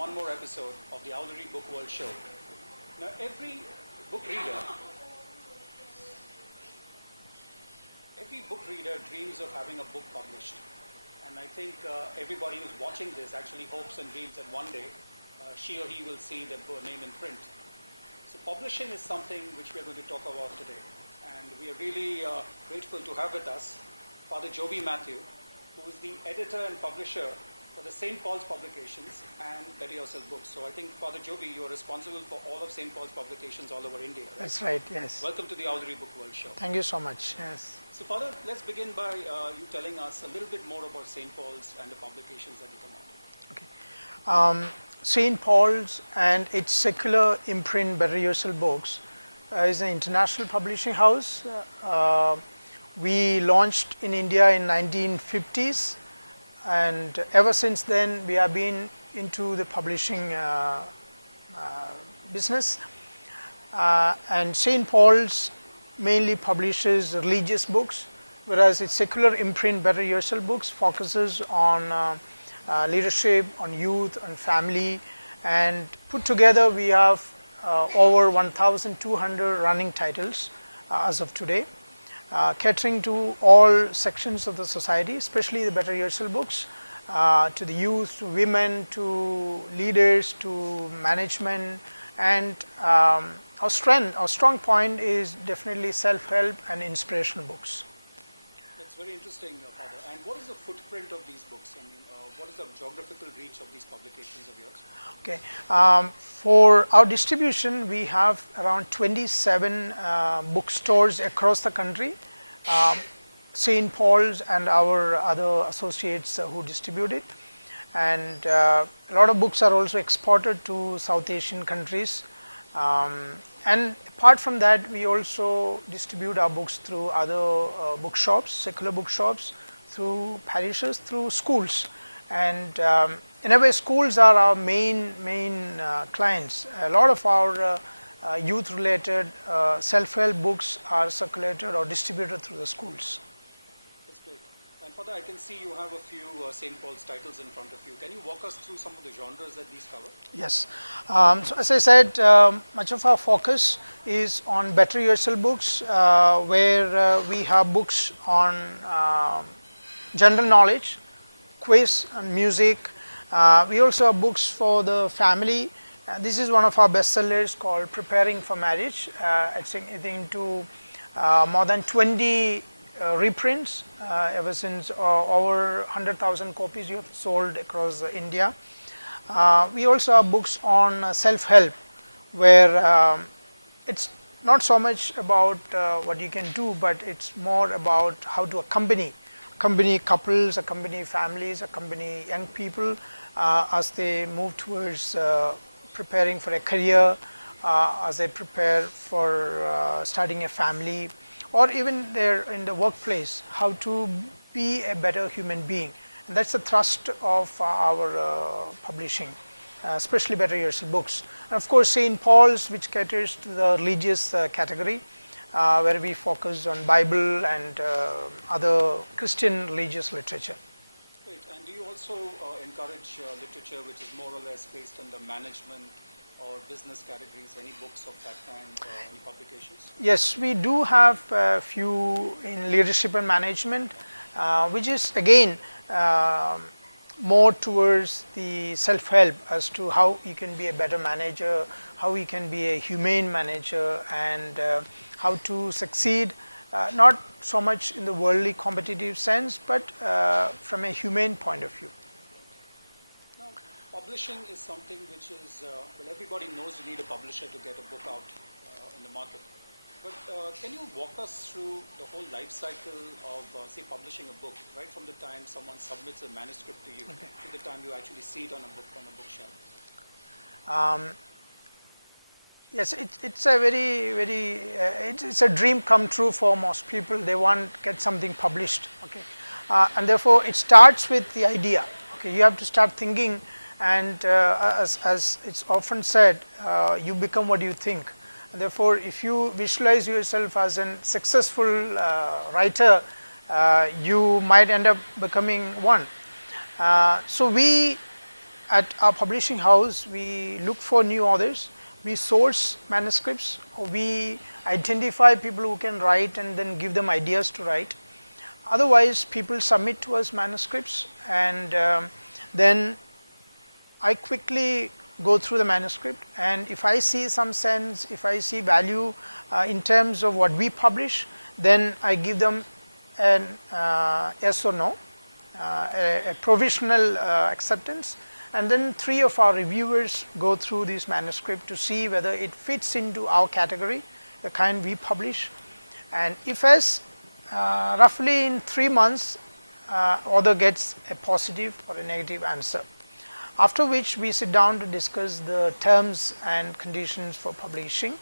one more episode of the Owlery Book World Show. Now, every book reader dreams of having a book published. And I think everybody who's watching this actually hopes and dreams that one day she or he will see their name in print. So publishing is something which we are going to talk about today. And we are really grateful to have with us Father Joby Matthew, who is the editor and publisher for the St. Paul's publications and Better Yourself books. So I think, Father Joby, you are responsible for all of St. Paul's publications all over India. Right? That's right, yes. Welcome to the Owlery Book World Show. Thank you so much, yes. So, Father, let's begin by you telling us a little bit more about St. Paul's and the publications that you come out with. Okay. St. Paul's and its secular imprint Better Yourself books is an international publishing house. We launched in India in 1950s, and ever since then we have been into the publishing business. And St. Paul's mainly publishes religious books, whereas its secular imprint Better Yourself books focuses on leadership, on youth, on family, and put together we have over 1,200 running titles as of today, catering to all sections of the society, especially the Better Yourself books, to the youth, to women, to leaders, to management, and our strong point is definitely self-help and inspirational books. That's very interesting, Father. And what is the footprint of these books? I mean, what is the geographical reach of these publications of yours? Okay. For our distribution, we have around 27 bookstores across the country, St. Paul's and our other associates who distribute it. And a lot of books are also exported to South Asian countries. And apart from that, we also distribute our books through other bookshops, secular bookshops, through parishes, through schools. And in a way, schools are our main clients. A lot of our youth-related self-help books are circulated or distributed through the schools. That's great. And Father, I can see you have a few St. Paul's titles in front of you. Can you walk us through some of the genres that these cover? Yes. So as I said, much of our focus is on Better Yourself books, where we have books on general knowledge, quiz and music. We also have books for the family. This is one of our bestsellers called Preparing for Marriage. It's into more than 20 reprints ever since over 100,000 copies you have sold across India. We also have books on self-help, where it's not so much about what you can do, but it's more about how to accompany couples, accompany families, accompany young people as they move towards preparing for a career, as they prepare for starting a family, or even they're in the workplace, how to be a better human being. And that's the thrust of our publishing, especially Better Yourself books. And of course, St. Paul's, which caters to the religious category, where we focus on Bible and other Christian religious literature. Great. And do you also encourage literature which is more or less based on the management or business categories? Any books of that kind, any publications? Yes, we do have a few in leadership and management, which is again more towards the self-help as to how you can be a better manager, how you can be a humane manager, and how to succeed, not so much in the worldly competitive sense, but from a humane point of view. Now, publishing is something which is, well, everybody knows you need a publisher to get a book out in the market. But can you walk us through the whole life cycle of, say, publishing a book, right from the time someone submits a manuscript to you to the time you actually see it on a bookshelf? Yes, it's a it's a dream come true for most people. They want to get something published, okay, and therefore it starts with the idea. Okay, you have to start thinking, and as it's often said, you become what you think. And therefore, if you visualize yourself as a successful writer, you might end up becoming one. So we at our publishing house, we look for new authors, we source manuscripts, or we identify people who can write and then give them ideas to write. Otherwise, people submit to us manuscripts, and then I quickly go through the manuscript, and if I see some sense, if I see value in terms of what we publish, then I give them an yes or no, a provisional acceptance, and then 3 of our reviewers go through this manuscript to see whether it fits into our category, the kind we publish. And if as roughly in 3 months author gets a positive or a negative answer, after which we sit down to discuss the terms and conditions for publishing.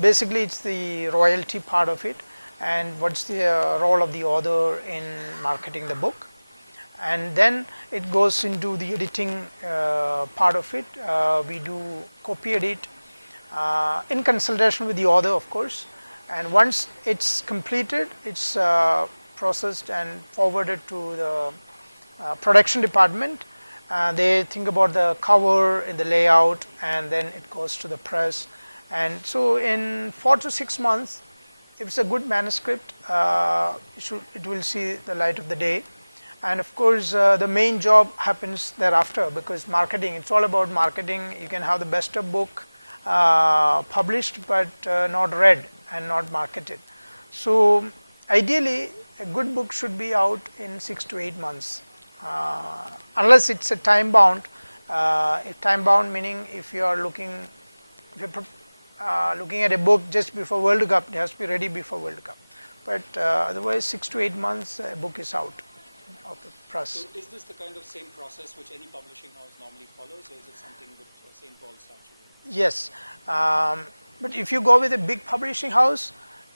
Basically, it's the royalty part of it, and what's the role of the author in marketing the book. And then it goes into the editing part of it. We do copy edit in consultation with the author, of course, and once it's completed, it's processed and forwarded to the production department. They think about the cover and the layout, and then it goes to the press. And so in 4 to 6 months, if it's a good manuscript, it will see the light of the day. And of course, the main job happens thereafter, because marketing, it's all about marketing. You can have the best of book published, but not read and not marketed. So ideally, a good book should be out in 6 to 8 months. Unless it's a time bound. If time bound meaning if you are looking at a book just before World Cup, it has to be ready before World Cup. But otherwise, 6 to 8 months, a book is out of the press. So is this the kind of same process which any publishing house normally follows, or is it something with St. Paul's actually? Yes, but if you go with a big publishing house,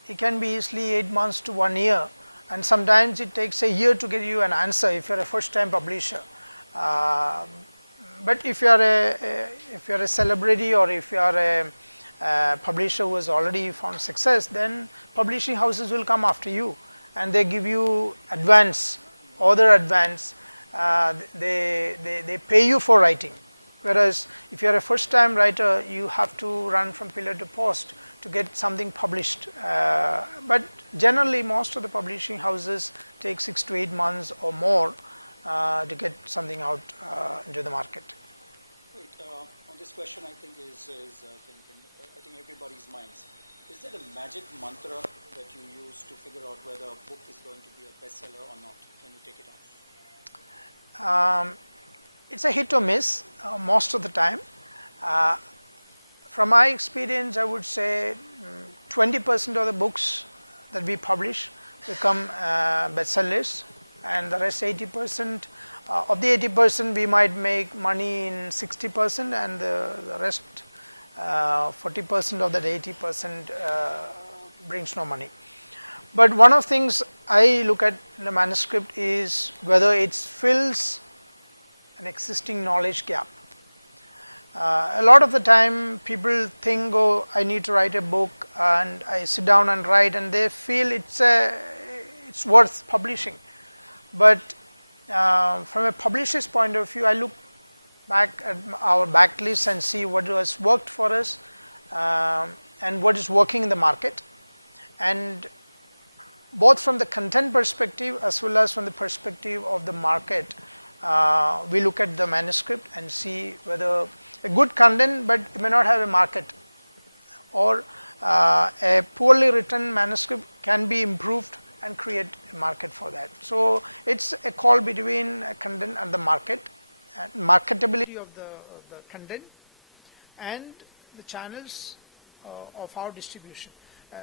it can be easily 8 months to 1 year. And sometimes it takes a year to get you an answer if you're a first-time publisher. But if you are a celebrity, or if you are a publisher who has already found success, then publishing houses will come after you, and they give you advance, author advance. They pay you for writing. Whereas if you are a first-time writer, you have to run from pillar to post to get something published. But generally, most of the publishing houses take 6 to 8 months or more to get something out into the market. Right. On this question, I think is I think everybody's minds. Is there a magic mantra that you use to figure out whether a book is going to be a bestseller or not? Can you take it on? It's a hit or miss most of the time. From my experience, I would say 20% of the books that we publish become bestsellers, and the rest 80%, of the 80% we might make money in 60%, and the rest 40% of that 80% brings no money. But one of the things I look at in the manuscript is whether it fills an existing knowledge gap. A lot of the time people think, oh, I need to write a book, and I sit down and write, and they feel it's worth publishing. But from a publisher's point of view, I look back at our backlist and see what has worked for us and what is working in the market. And both from the content perspective as well as from the perspective of the market, we look at the manuscript and see whether a good content but it may not have a market, or a poorly written manuscript can be improved and create a market for that. So it's a call between a content and the market, and marketability of the content, and the channels of our distribution.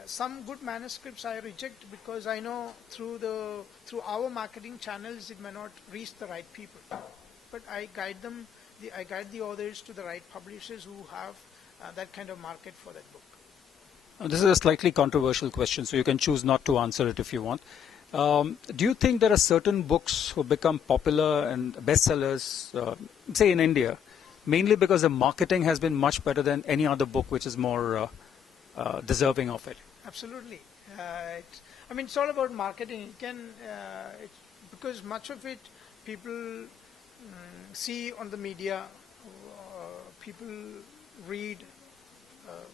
Some good manuscripts I reject because I know through our marketing channels it may not reach the right people, but I guide them. I guide the authors to the right publishers who have that kind of market for that book. This is a slightly controversial question, so you can choose not to answer it if you want. Do you think there are certain books who become popular and bestsellers, say in India, mainly because the marketing has been much better than any other book which is more deserving of it? Absolutely. It's all about marketing. Because much of it people see on the media, people read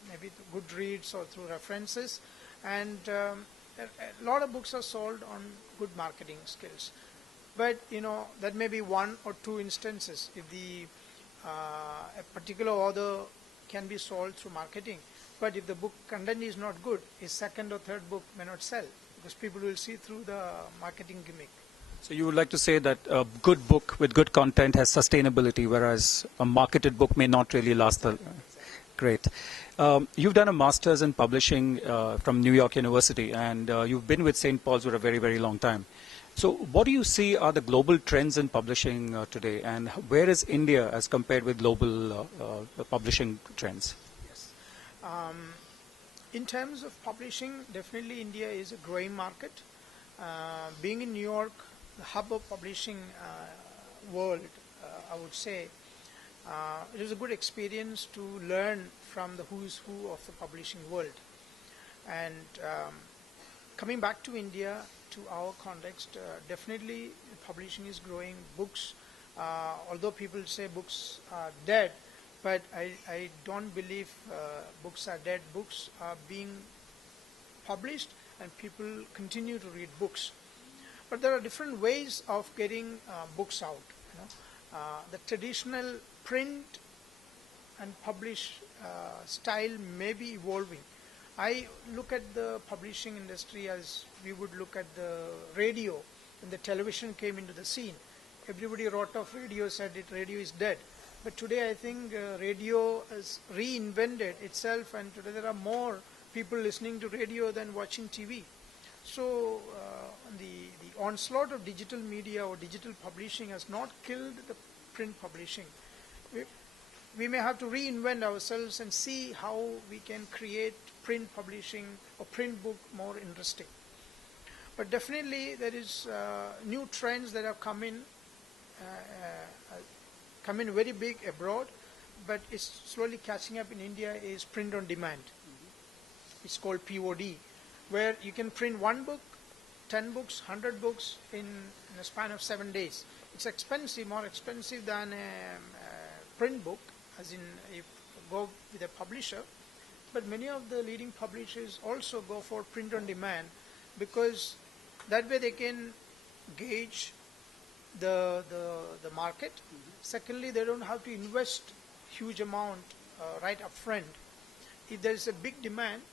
maybe through Goodreads or through references, and a lot of books are sold on good marketing skills. But that may be one or two instances. If a particular author can be sold through marketing, but if the book content is not good, his second or third book may not sell because people will see through the marketing gimmick. So you would like to say that a good book with good content has sustainability, whereas a marketed book may not really last. Great. You've done a master's in publishing from New York University, and you've been with St. Paul's for a very, very long time. So what do you see are the global trends in publishing today, and where is India as compared with global publishing trends? Yes. In terms of publishing, definitely India is a growing market. Being in New York, the hub of publishing world, I would say, it was a good experience to learn from the who's who of the publishing world. And coming back to India, to our context, definitely publishing is growing. Books, although people say books are dead, but I don't believe books are dead. Books are being published and people continue to read books. But there are different ways of getting books out. The traditional print and publish style may be evolving. I look at the publishing industry as we would look at the radio. When the television came into the scene, everybody wrote off radio, said radio is dead. But today I think radio has reinvented itself, and today there are more people listening to radio than watching TV. So the onslaught of digital media or digital publishing has not killed the print publishing. We may have to reinvent ourselves and see how we can create print publishing or print book more interesting. But definitely there is new trends that have come in very big abroad, but it's slowly catching up in India, is print on demand. It's called POD, where you can print one book, 10 books, 100 books in a span of 7 days. It's expensive, more expensive than a print book, as in if you go with a publisher. But many of the leading publishers also go for print on demand, because that way they can gauge the market. Secondly, they don't have to invest huge amount right up front. If there is a big demand,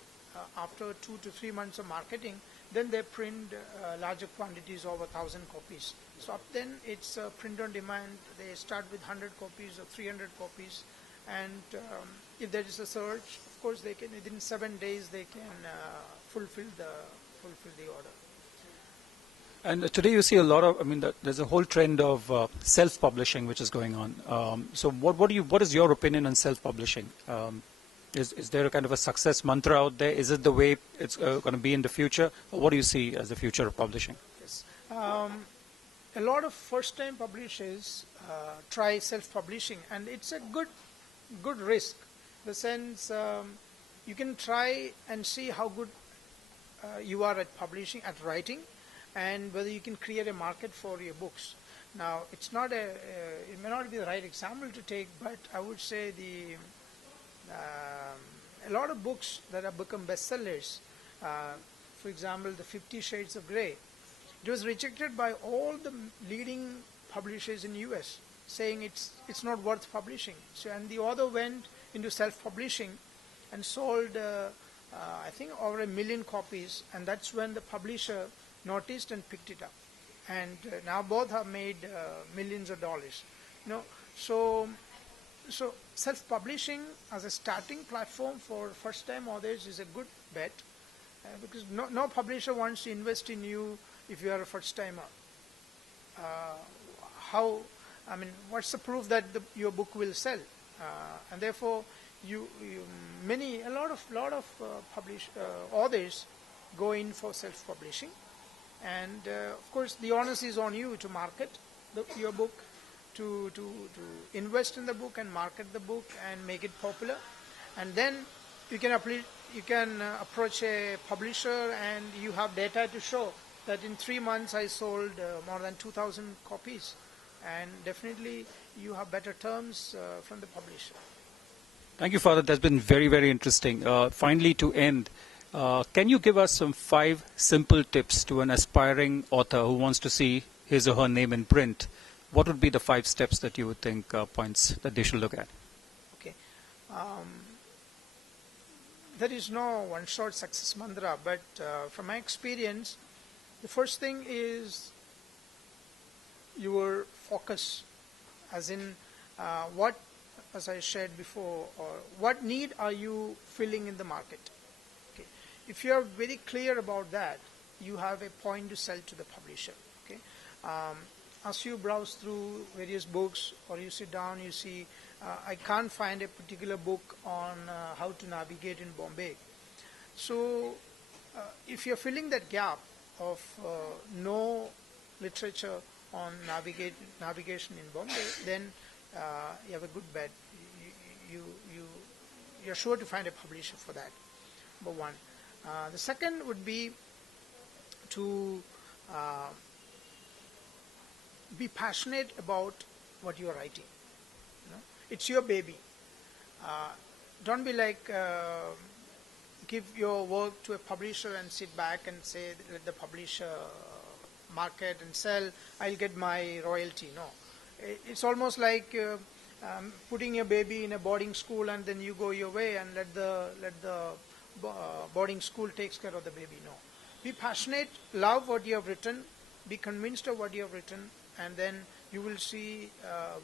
after 2 to 3 months of marketing, then they print larger quantities, over 1,000 copies. So up then it's print on demand. They start with 100 copies or 300 copies, and if there is a surge, of course they can, within 7 days they can fulfill the order. And today you see a lot of, there's a whole trend of self-publishing which is going on. So what is your opinion on self-publishing? Is there a kind of a success mantra out there? Is it the way it's going to be in the future? Or what do you see as the future of publishing? Yes. A lot of first-time publishers try self-publishing, and it's a good risk. In the sense, you can try and see how good you are at publishing, at writing, and whether you can create a market for your books. Now, it's not it may not be the right example to take, but I would say a lot of books that have become bestsellers, for example, the 50 Shades of Grey, it was rejected by all the leading publishers in the US, saying it's not worth publishing. So, and the author went into self-publishing and sold, I think, over 1 million copies, and that's when the publisher noticed and picked it up. And now both have made millions of dollars. So self-publishing as a starting platform for first-time authors is a good bet, because no publisher wants to invest in you if you are a first-timer. What's the proof that your book will sell? And therefore, a lot of authors go in for self-publishing, and of course the onus is on you to market your book, to invest in the book and market the book and make it popular, and then you can approach a publisher and you have data to show that in 3 months I sold more than 2,000 copies, and definitely you have better terms from the publisher. Thank you, Father. That's been very, very interesting. Finally, to end, can you give us some 5 simple tips to an aspiring author who wants to see his or her name in print? What would be the 5 steps that you would think points that they should look at? Okay. There is no one-shot success mantra, but from my experience, the first thing is your focus, as in what, as I shared before, or what need are you filling in the market? Okay. If you are very clear about that, you have a point to sell to the publisher. Okay. As you browse through various books, or you sit down, you see, I can't find a particular book on how to navigate in Bombay. So if you're filling that gap of no literature on navigation in Bombay, then you have a good bet. You're sure to find a publisher for that, number one. The second would be to be passionate about what you are writing. You know, it's your baby. Don't be like give your work to a publisher and sit back and say, let the publisher market and sell, I'll get my royalty. No. It's almost like putting your baby in a boarding school and then you go your way and let the boarding school takes care of the baby. No. Be passionate, love what you have written, be convinced of what you have written, and then you will see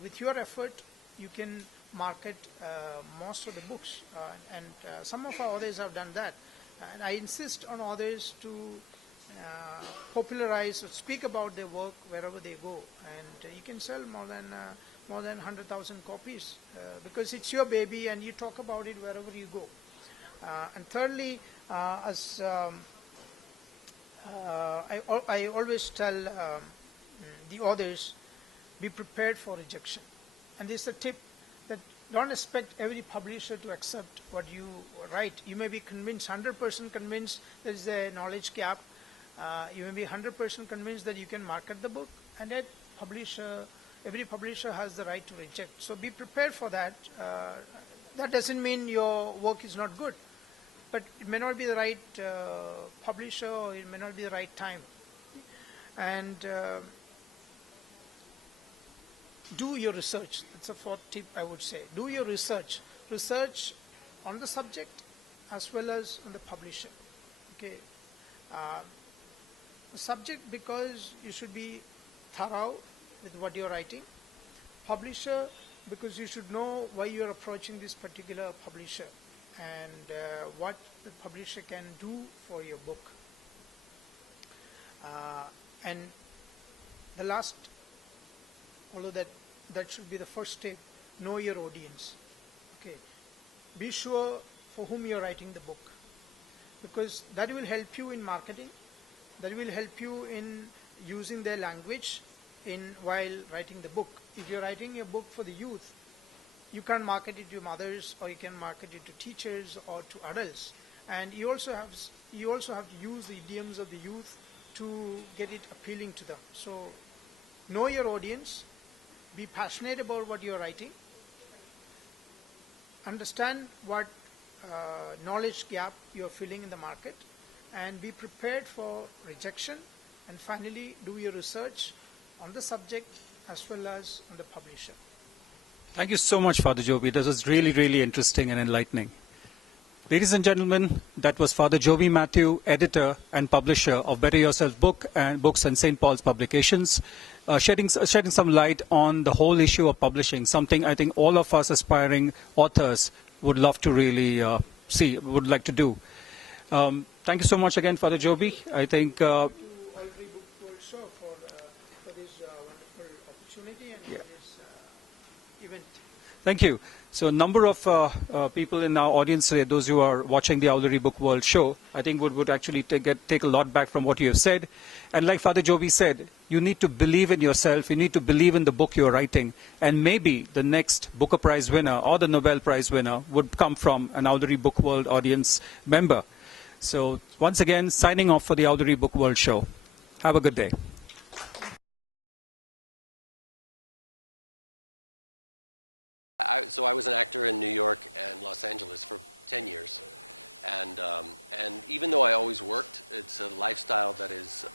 with your effort you can market most of the books. And some of our authors have done that. And I insist on authors to popularize or speak about their work wherever they go. And you can sell more than 100,000 copies because it's your baby and you talk about it wherever you go. And thirdly, as I always tell the authors, be prepared for rejection. And this is a tip, that don't expect every publisher to accept what you write. You may be convinced, 100% convinced there is a knowledge gap. You may be 100% convinced that you can market the book, and yet every publisher has the right to reject. So be prepared for that. That doesn't mean your work is not good, but it may not be the right publisher, or it may not be the right time. And do your research. That's a 4th tip I would say. Do your research. Research on the subject as well as on the publisher. Okay. Subject, because you should be thorough with what you're writing. Publisher, because you should know why you're approaching this particular publisher and what the publisher can do for your book. And the last, although that should be the first step, know your audience. Okay. Be sure for whom you're writing the book, because that will help you in marketing. That will help you in using their language while writing the book. If you're writing a book for the youth, you can't market it to mothers, or you can market it to teachers or to adults. And you also have to use the idioms of the youth to get it appealing to them. So know your audience, be passionate about what you're writing, understand what knowledge gap you're filling in the market, and be prepared for rejection, and finally do your research on the subject as well as on the publisher. Thank you so much, Father Joby. This was really, really interesting and enlightening. Ladies and gentlemen, that was Father Joby Matthew, editor and publisher of Better Yourself Books and St. Paul's Publications, shedding some light on the whole issue of publishing, something I think all of us aspiring authors would love to really would like to do. Thank you so much again, Father Joby. I think to Owlery Book World Show for this wonderful opportunity and for this event. Thank you. So a number of people in our audience today, those who are watching the Owlery Book World Show, I think would actually take a lot back from what you have said. And like Father Joby said, you need to believe in yourself, you need to believe in the book you're writing, and maybe the next Booker Prize winner or the Nobel Prize winner would come from an Owlery Book World audience member. So once again, signing off for the Owlery Book World Show. Have a good day. So I was an actor in New York and Los Angeles for 10 years. And even though I always worked, it's a lifestyle that is